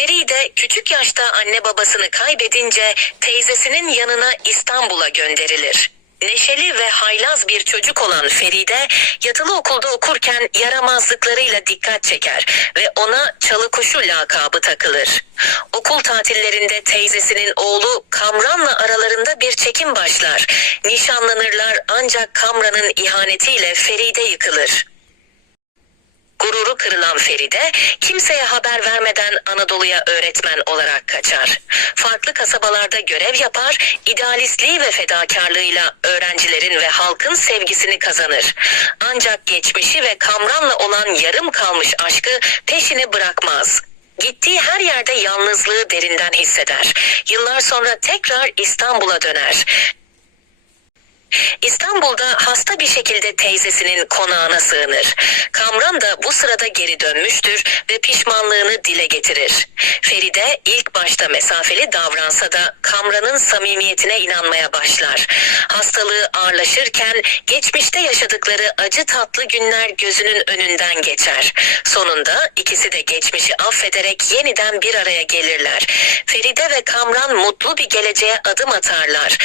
Feride küçük yaşta anne babasını kaybedince teyzesinin yanına İstanbul'a gönderilir. Neşeli ve haylaz bir çocuk olan Feride yatılı okulda okurken yaramazlıklarıyla dikkat çeker ve ona çalı kuşu lakabı takılır. Okul tatillerinde teyzesinin oğlu Kamran'la aralarında bir çekim başlar. Nişanlanırlar ancak Kamran'ın ihanetiyle Feride yıkılır. Gururu kırılan Feride kimseye haber vermeden Anadolu'ya öğretmen olarak kaçar. Farklı kasabalarda görev yapar, idealistliği ve fedakarlığıyla öğrencilerin ve halkın sevgisini kazanır. Ancak geçmişi ve Kamran'la olan yarım kalmış aşkı peşini bırakmaz. Gittiği her yerde yalnızlığı derinden hisseder. Yıllar sonra tekrar İstanbul'a döner. İstanbul'da hasta bir şekilde teyzesinin konağına sığınır. Kamran da bu sırada geri dönmüştür ve pişmanlığını dile getirir. Feride ilk başta mesafeli davransa da Kamran'ın samimiyetine inanmaya başlar. Hastalığı ağırlaşırken geçmişte yaşadıkları acı tatlı günler gözünün önünden geçer. Sonunda ikisi de geçmişi affederek yeniden bir araya gelirler. Feride ve Kamran mutlu bir geleceğe adım atarlar.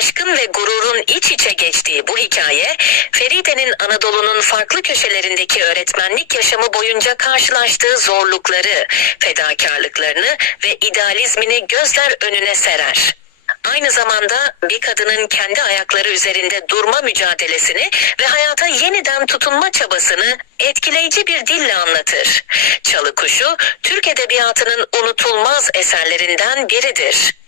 Aşkın ve gururun iç içe geçtiği bu hikaye, Feride'nin Anadolu'nun farklı köşelerindeki öğretmenlik yaşamı boyunca karşılaştığı zorlukları, fedakarlıklarını ve idealizmini gözler önüne serer. Aynı zamanda bir kadının kendi ayakları üzerinde durma mücadelesini ve hayata yeniden tutunma çabasını etkileyici bir dille anlatır. Çalı Kuşu, Türk Edebiyatı'nın unutulmaz eserlerinden biridir.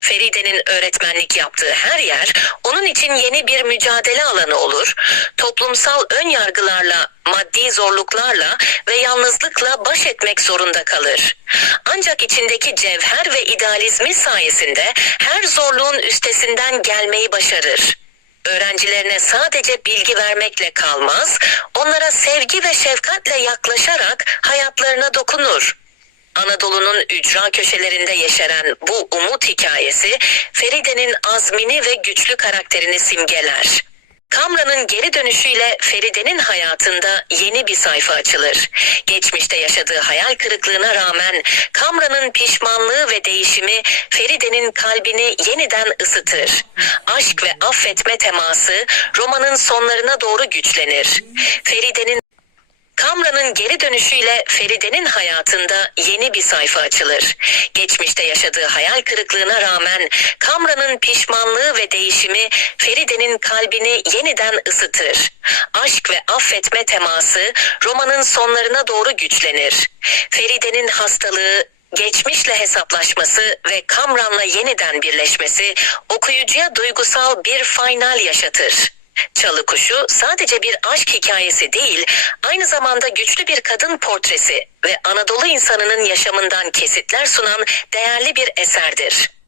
Feride'nin öğretmenlik yaptığı her yer onun için yeni bir mücadele alanı olur. Toplumsal ön yargılarla, maddi zorluklarla ve yalnızlıkla baş etmek zorunda kalır. Ancak içindeki cevher ve idealizmi sayesinde her zorluğun üstesinden gelmeyi başarır. Öğrencilerine sadece bilgi vermekle kalmaz, onlara sevgi ve şefkatle yaklaşarak hayatlarına dokunur. Anadolu'nun ücra köşelerinde yeşeren bu umut hikayesi Feride'nin azmini ve güçlü karakterini simgeler. Kamran'ın geri dönüşüyle Feride'nin hayatında yeni bir sayfa açılır. Geçmişte yaşadığı hayal kırıklığına rağmen Kamran'ın pişmanlığı ve değişimi Feride'nin kalbini yeniden ısıtır. Aşk ve affetme teması romanın sonlarına doğru güçlenir. Feride'nin Geri dönüşüyle Feride'nin hayatında yeni bir sayfa açılır. Geçmişte yaşadığı hayal kırıklığına rağmen Kamran'ın pişmanlığı ve değişimi Feride'nin kalbini yeniden ısıtır. Aşk ve affetme teması romanın sonlarına doğru güçlenir. Feride'nin hastalığı, geçmişle hesaplaşması ve Kamran'la yeniden birleşmesi okuyucuya duygusal bir final yaşatır. Çalı Kuşu sadece bir aşk hikayesi değil, aynı zamanda güçlü bir kadın portresi ve Anadolu insanının yaşamından kesitler sunan değerli bir eserdir.